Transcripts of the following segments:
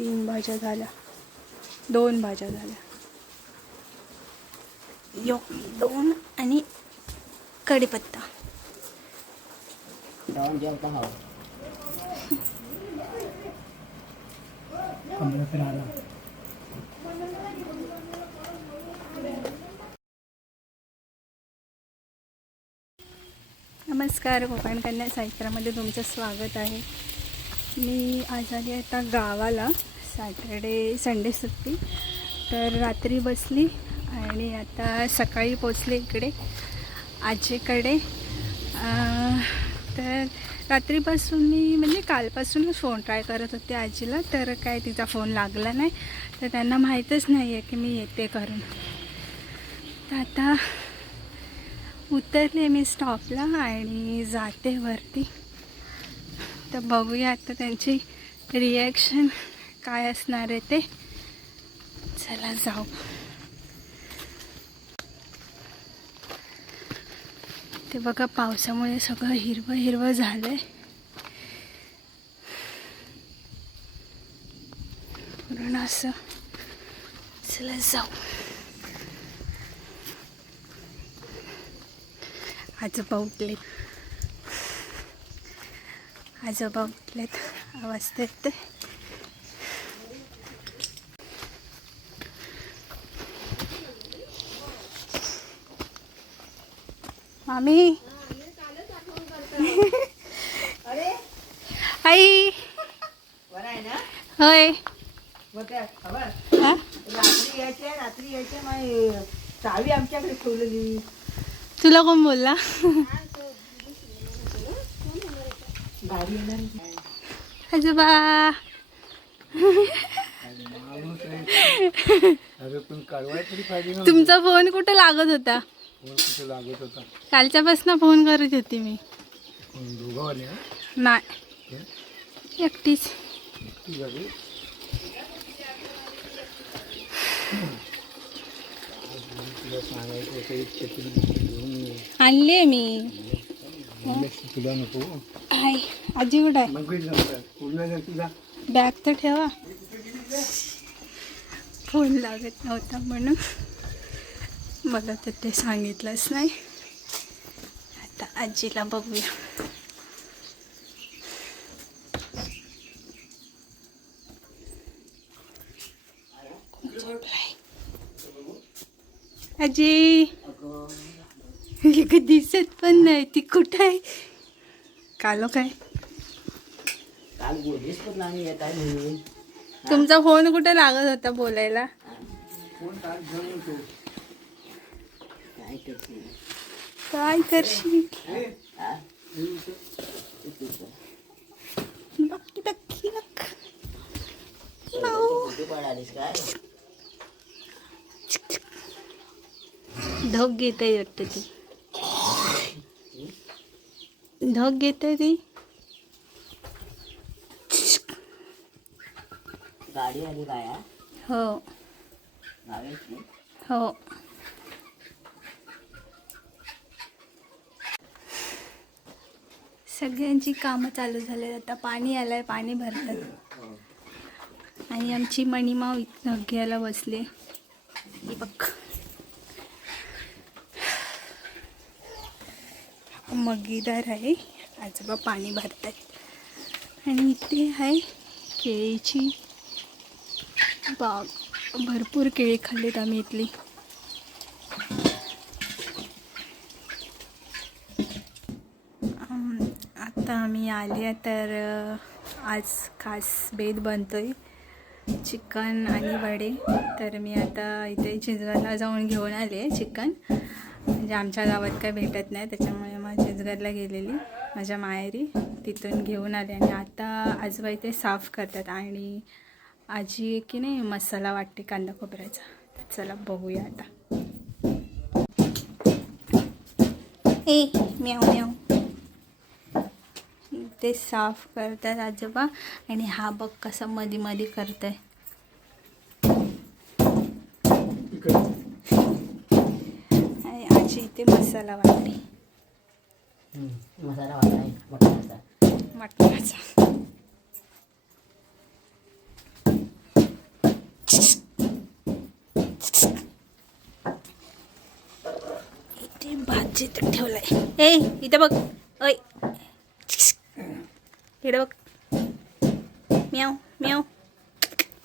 3 भाज्या झाल्या, 2 भाज्या झाल्या. 2 आणि कढीपत्ता. नमस्कार, कोकण कन्या साहित्यामध्ये तुमचं स्वागत आहे. मी आज आली आता गावाला. संडे सुट्टी, तर रात्री बसली आणि आता सकाळी पोचले इकडे आजीकडे. तर रात्रीपासून मी म्हणजे कालपासूनच फोन ट्राय करत होते आजीला, तर काय तिचा फोन लागला नाही. तर त्यांना माहीतच नाही आहे की मी येते करून. तर आता उतरले मी स्टॉपला आणि जाते वरती. तर बघूया आता त्यांची रिॲक्शन काय असणार आहे ते. चला जाऊ. ते बघा, पावसामुळे सगळं हिरवं हिरवं झालंय. पूर्ण असं. चला जाऊ. आजोबा उठलेत. आवाज देते. मामी. आई. होय. रात्री यायचे चावी आमच्याकडे ठेवलेली. तुला कोण बोलला? आजोबा. तुमचा फोन कुठे लागत होता? कालच्यापासून फोन करत होती मी. नाही, एकटीच. आणले मी. तुला नको. आजी कुठे आहे? बॅग तर ठेवा. फोन लागत नव्हता म्हणून मला तर ते सांगितलंच नाही. आता आजीला बघूया. आजी दिसत पण नाही. ती कुठं आहे? कालो काय? तुमचा फोन कुठे लागत होता बोलायला? काय करशील? धोक घेते वाटतं ती. धोक घेते ती. गाडी आली काय? हो हो. सगळ्यांची कामं चालू झाले. आता पाणी आलंय, पाणी भरतात. आणि आमची मणिमाव इथं घ्यायला बसले. बघ, मगीदार आहे. आजोबा पाणी भरतात. आणि इथे आहे केळीची बाग. भरपूर केळी खाल्लीत आम्ही इथली. आता आम्ही आले, तर आज खास बेत बनतोय, चिकन आणि वडे. तर मी आता इथे चिंचगडला जाऊन घेऊन आले चिकन. म्हणजे आमच्या गावात काय भेटत नाही, त्याच्यामुळे मग चिंचगडला गेलेली माझ्या माहेरी, तिथून घेऊन आले. आणि आता आजोबा इथे साफ करतात. आणि आजी की नाही मसाला वाटते कांदा खोबऱ्याचा. तर चला बघूया आता. म्याव म्याव. ते साफ करतात आजोबा. आणि हा बघ कसा मध्ये मध्ये करतोय. आणि आजी इथे मसाला वाटते. मसाला वाटाय मटणाचा. मटणाचा. इथे भाजी तर ठेवलाय. ए इथे बघ. ओय इकडे बघ. म्याव म्याव.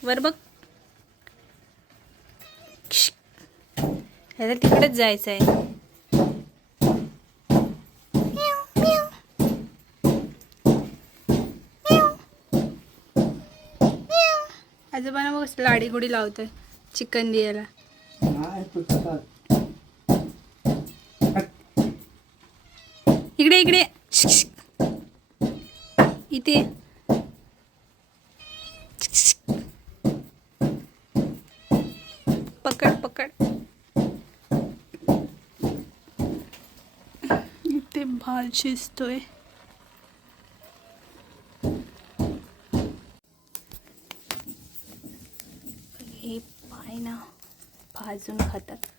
वर बघ. ह्याला तिकडेच जायचं आहे. आजोबांना बघ लाडी गुडी लावतोय चिकन द्यायला. इकडे इकडे इथे. पकड पकड. इथे भात शिजतोय. हे पाय ना भाजून खातात.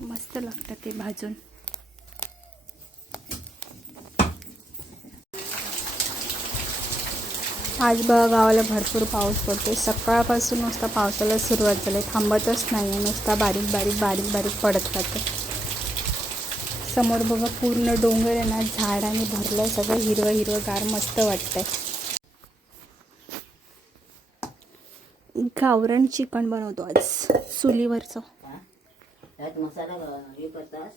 मस्त लागतं ते भाजून. आज बघा गावाला भरपूर पाऊस पडतोय. सकाळपासून नुसता पावसाला सुरुवात झाली, थांबतच नाही आहे. नुसता बारीक बारीक बारीक बारीक पडत राहतो. समोर बघा पूर्ण डोंगर आहे ना, झाडाने भरलंय सगळं, हिरवं हिरवं गार मस्त वाटतंय. गावरान चिकन बनवतो आज चुलीवरचं. त्यात मसाला हे करतास.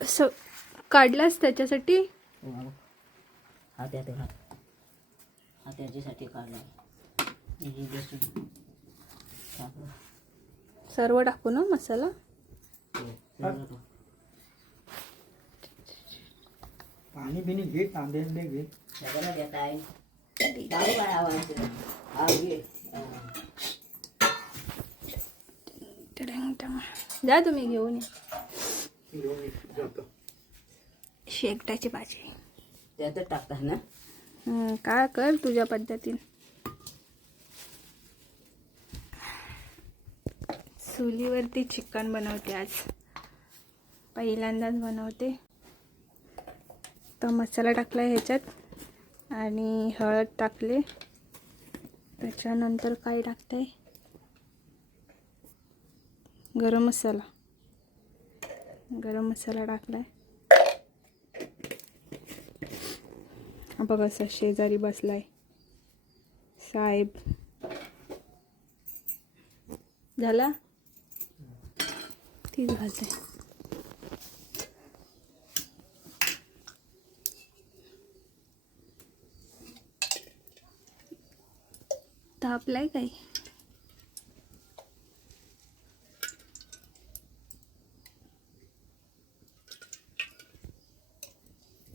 असं काढलास त्याच्यासाठी. हा त्यात हा त्याच्यासाठी काढला. सर्व टाकू ना मसाला. पाणी बिनी घे, तांबे घे, सगळं देत आहे. काय आवाज हा घे. जा तुम्ही घेऊन या. शेकटाची भाजी त्यातच टाकतात ना. काय कर तुझ्या पद्धतीने. चुलीवरती चिकन बनवते आज, पहिल्यांदाच बनवते. तर मसाला टाकला ह्याच्यात आणि हळद टाकले. त्याच्यानंतर काय टाकते, गरम मसाला टाकलाय. बघा असं शेजारी बसलाय साहेब. झाला तीच घालते. तापलाय काय.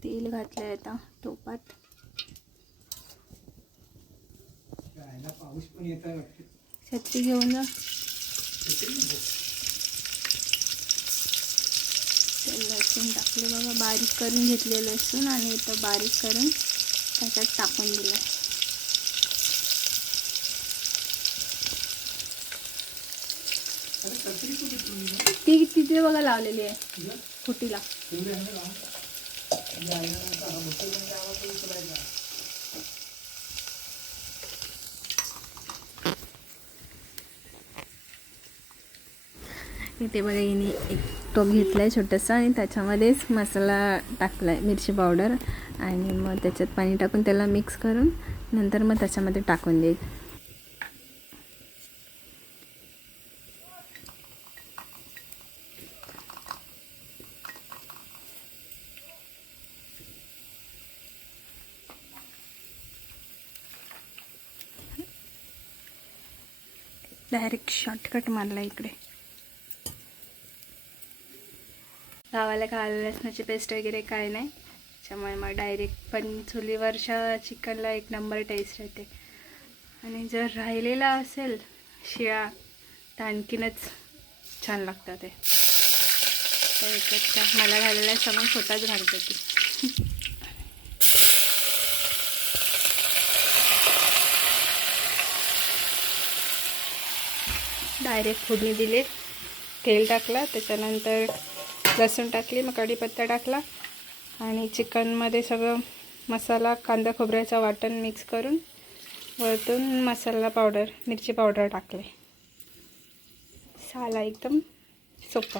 तेल घातलंय आता टोपात. पाऊस पण येत आहे. छत्री घेऊन जा. लसूण टाकले बघा, बारीक करून घेतले लसूण आणि इथं बारीक करून त्याच्यात टाकून दिलं. ती तिथे बघा लावलेली आहे फुटीला. इथे बघा हिने एक टोप घेतलाय छोटासा आणि त्याच्यामध्येच मसाला टाकलाय, मिरची पावडर, आणि मग त्याच्यात पाणी टाकून त्याला मिक्स करून नंतर मग त्याच्यामध्ये टाकून देईल. डायरेक्ट शॉर्टकट मारला इकडे. गावाला काय आलं लसणाची पेस्ट वगैरे काय नाही, त्याच्यामुळे मग डायरेक्ट. पण चुलीवरच्या चिकनला एक नंबर टेस्ट येते. आणि जर राहिलेला असेल शिळा तर आणखीनच छान लागतं ते. तर याच्यात मला घालायला सगळं स्वतःच घालते ती. डायरेक्ट फोडणी दिली, तेल टाकलं, त्याच्यानंतर लसूण टाकली, मग कढीपत्ता टाकला आणि चिकनमध्ये सगळं मसाला कांदा खोबऱ्याचं वाटण मिक्स करून वरतून मसाला पावडर मिरची पावडर टाकले. झाला एकदम सोपा.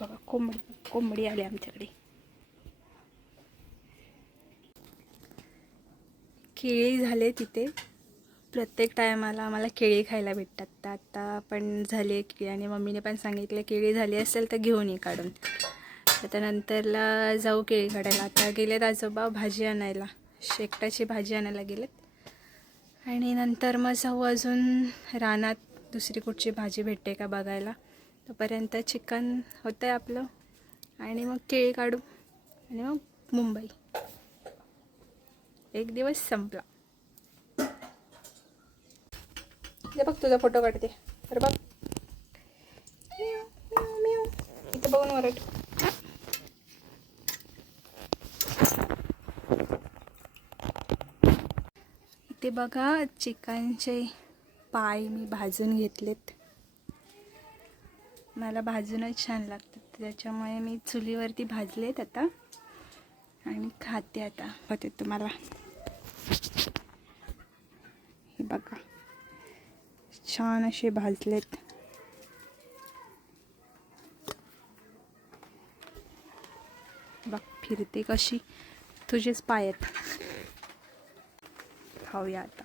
बघा कोंबडी आली आमच्याकडे. केळी झाले तिथे. प्रत्येक टायमाला आम्हाला केळी खायला भेटतात. तर आता पण झाली आहे केळी आणि मम्मीने पण सांगितलं केळी झाली असेल तर घेऊन ये काढून. आता नंतरला जाऊ केळी काढायला. आता गेलेत आजोबा भाजी आणायला, शेकटाची भाजी आणायला गेलेत. आणि नंतर मग जाऊ अजून रानात दुसरी कुठची भाजी भेटते का बघायला. तोपर्यंत चिकन होतं आहे आपलं आणि मग केळी काढू आणि मग मुंबई. एक दिवस संपला. ते बघ तुझा फोटो काढते. तर बघ इथं बघून वरट. इथे बघा चिकनचे पाय मी भाजून घेतलेत. मला भाजूनच छान लागतात, त्याच्यामुळे मी चुलीवरती भाजलेत आता आणि खाते. आता होते तुम्हाला हे बघा छान असे भाजलेत. बघ फिरते कशी, तुझेच पाय आहेत. खाऊया आता.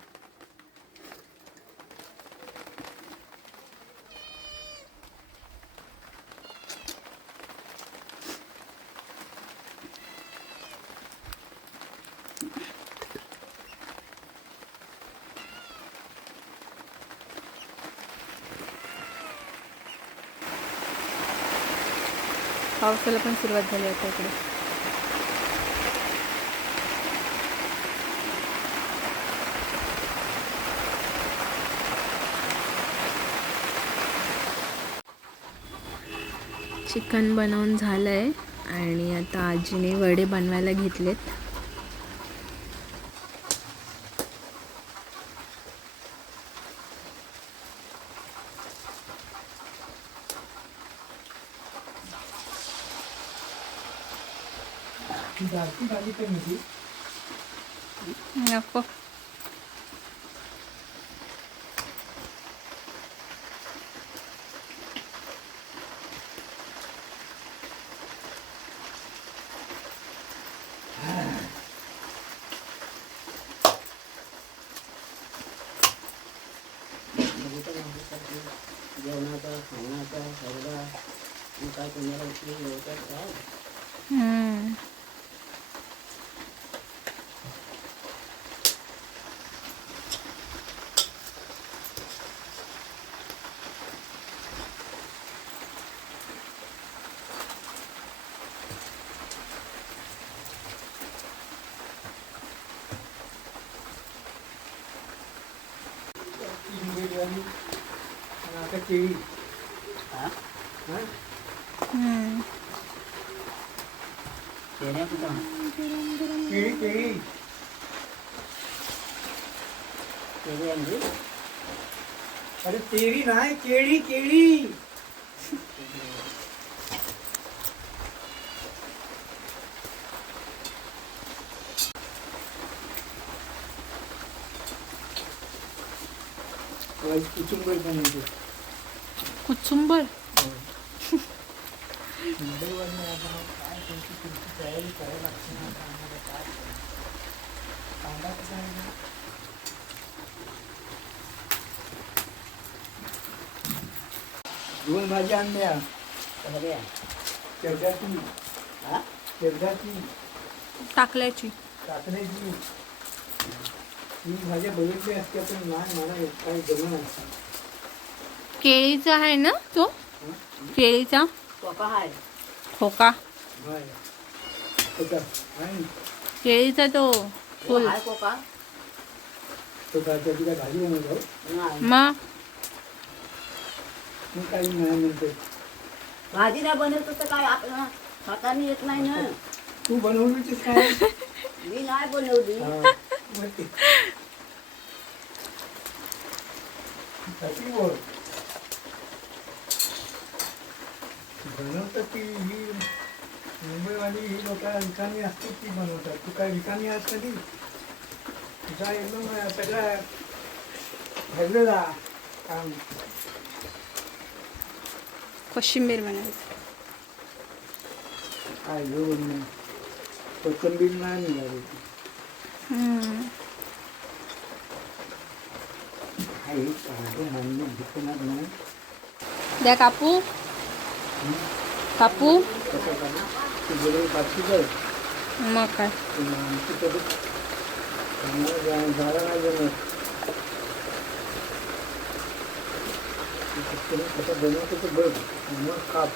पावसाला पण सुरुवात झाली आता इकडे. चिकन बनवून झालं आहे आणि आता आजीने वडे बनवायला घेतलेत. नको जेवणाचा खाण्याचा सगळा काय तुम्हाला काय. आता केळी केळी केळी अरे तेरी नाही केळी केळी. कुचुंबर पण येते. कुचुंबर मुंबईवरनं काय तुमची तयारी करायला लागते ना. काय कांदा कसा आहे. दोन भाज्या आणल्या. शेवग्याची शेवग्याची टाकल्याची टाकण्याची. मी भाज्या बघितली असत्या पण नाही मला काही जमलं नसतं. केळीचा आहे ना तो, केळीचा खोका आहे. खोका. हाय. होता. हाय. केळीचा तो फुल. आहे कोका तो काय त्याची काय भाजी बनवतो? नाही मग मी काही नाही म्हणते. भाजी नाही बनवतो तर काय आपलं हाताने येत नाही ना तू बनवलीच काय? मी नाही बनवली हा. मग ते. कशी बोल. बनवतात ती ही मुंबईवाली ही लोक रिकामी असतील ती बनवतात. तू काय रिकामी आहेस कधी? तुझा एकदम सगळा भरलेला काम. कोशिंबीर बनायचं. काय घेऊन कोथिंबीर नाही निघाली. आई काय म्हणणं दिसणार नाही. द्या कापू कापू. कसं करू? ती बरोबर पाचशे जाईल. मग काय आमची कधी झाला नाही जमत. कसं बनवतो तर बघ मग काप.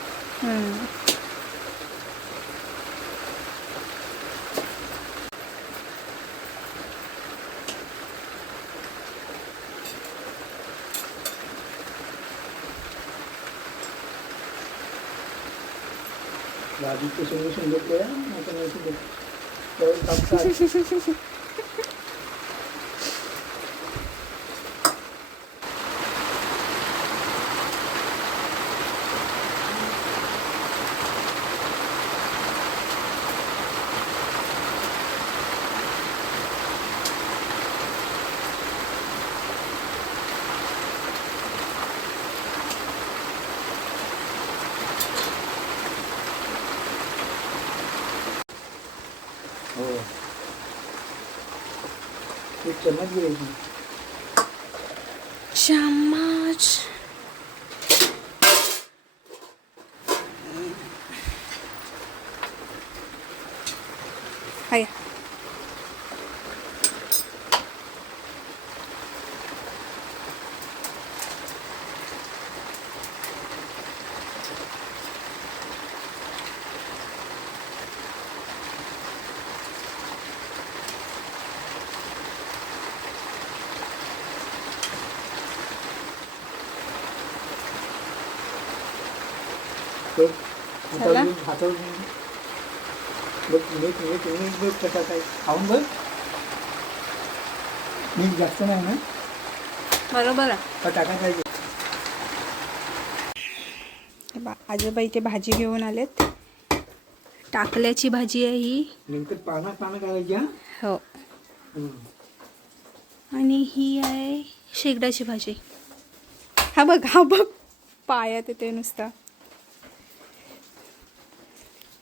भाजीचे शेंगे शेंगे आता माहिती त्यावर कापतात. हो एक चम्मच घ्यायची. चम्मच. हाय. चला. हातावर बघ मीठ मीठ मीठ बघ कसा काय खाऊन बघ. मीठ जास्त नाही ना बरोबर आहे. का टाका पाहिजे. आजोबा इथे भाजी घेऊन आलेत. टाकल्याची भाजी आहे ही. नेमकं पानं पानं करायची. हा हो. आणि ही आहे शेगडाची भाजी. हा बघ पायात येते नुसता.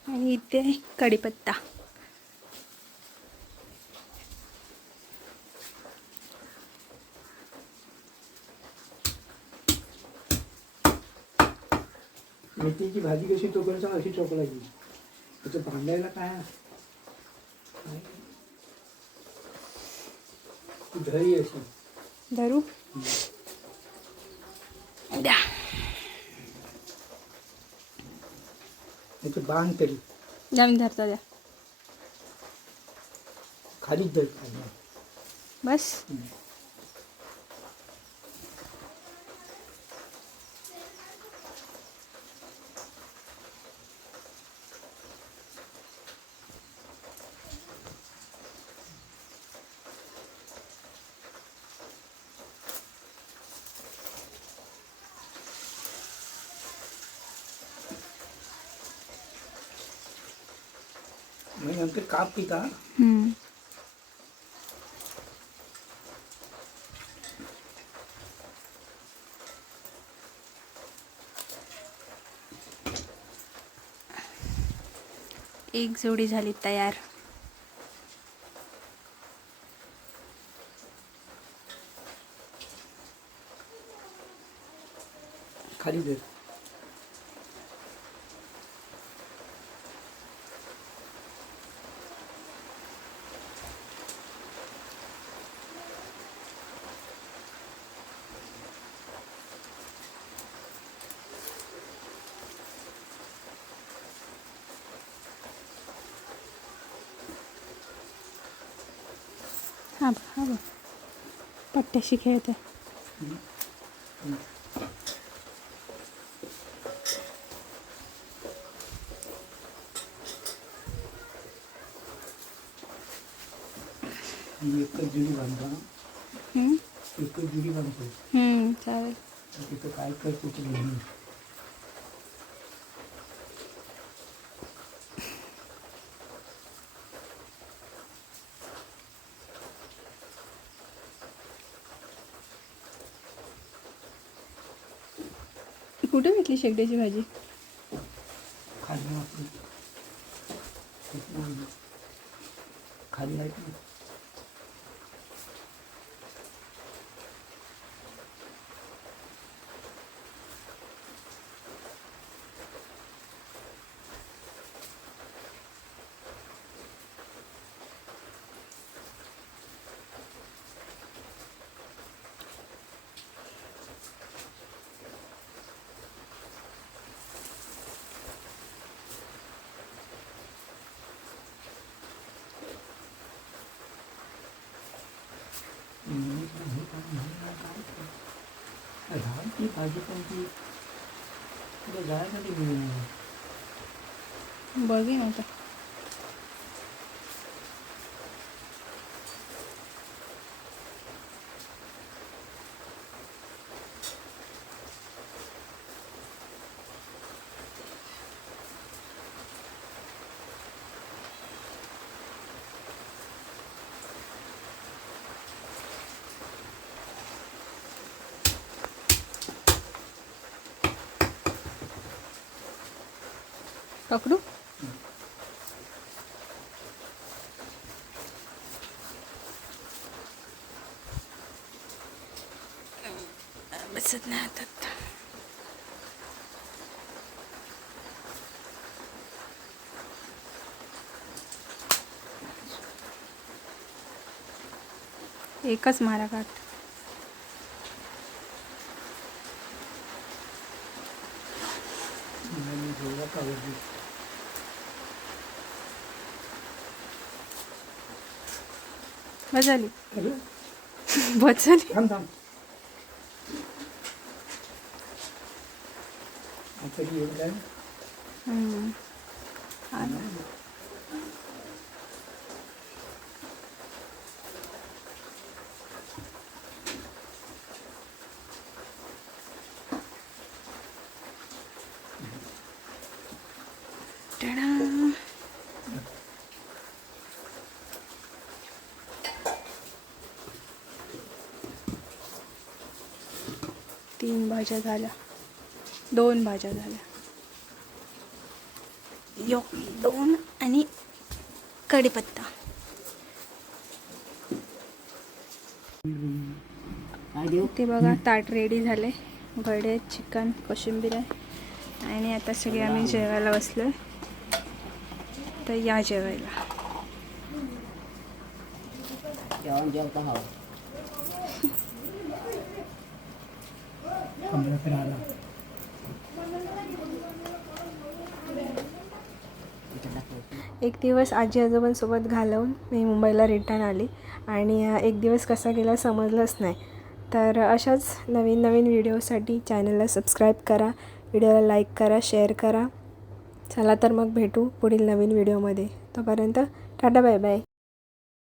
आणि इथे कढीपत्ता. मेथीची भाजी कशी चोकलायची अशी चोकलायची. त्याचं भांडायला काय धरी अशी धरू द्या. त्याचं बांध तरी द्या मी धरता द्या. खालीच धर. बस. मग नंतर काप की का एक जोडी झाली तयार. खाली धर. हा बघ पट्ट्याशी खेळते. एकच जुडी बांधतो ना, हम्म? एकच जुडी बांधतो. चालेल. तिथं काय करतो तुला कुठे भेटली शेगड्याची भाजी? खाली आपण खाली आहेत ना. ती भाजी पण ती तुला जायसाठी मिळणार. बघीन आता. पकडू? बसत नाही हातात. एकच मारा काट. बजाली बजाली. थांब थांब. आता येऊन काय टाडा. 3 भाज्या झाल्या, 2 भाज्या झाल्या. 2 आणि कढीपत्ता. ते बघा ताट रेडी झाले. वडे, चिकन, कोशिंबीर आहे आणि आता सगळे आम्ही जेवायला बसलोय. तर या जेवायला. जेवण जेवता हवं. एक दिवस आजी आजोबांसोबत घालवून मी मुंबईला रिटर्न आली आणि एक दिवस कसा गेला समजलंच नाही. तर अशाच नवीन नवीन व्हिडिओसाठी चॅनलला सबस्क्राईब करा, व्हिडिओला लाईक करा, शेअर करा. चला तर मग भेटू पुढील नवीन व्हिडिओमध्ये. तोपर्यंत टाटा बाय बाय.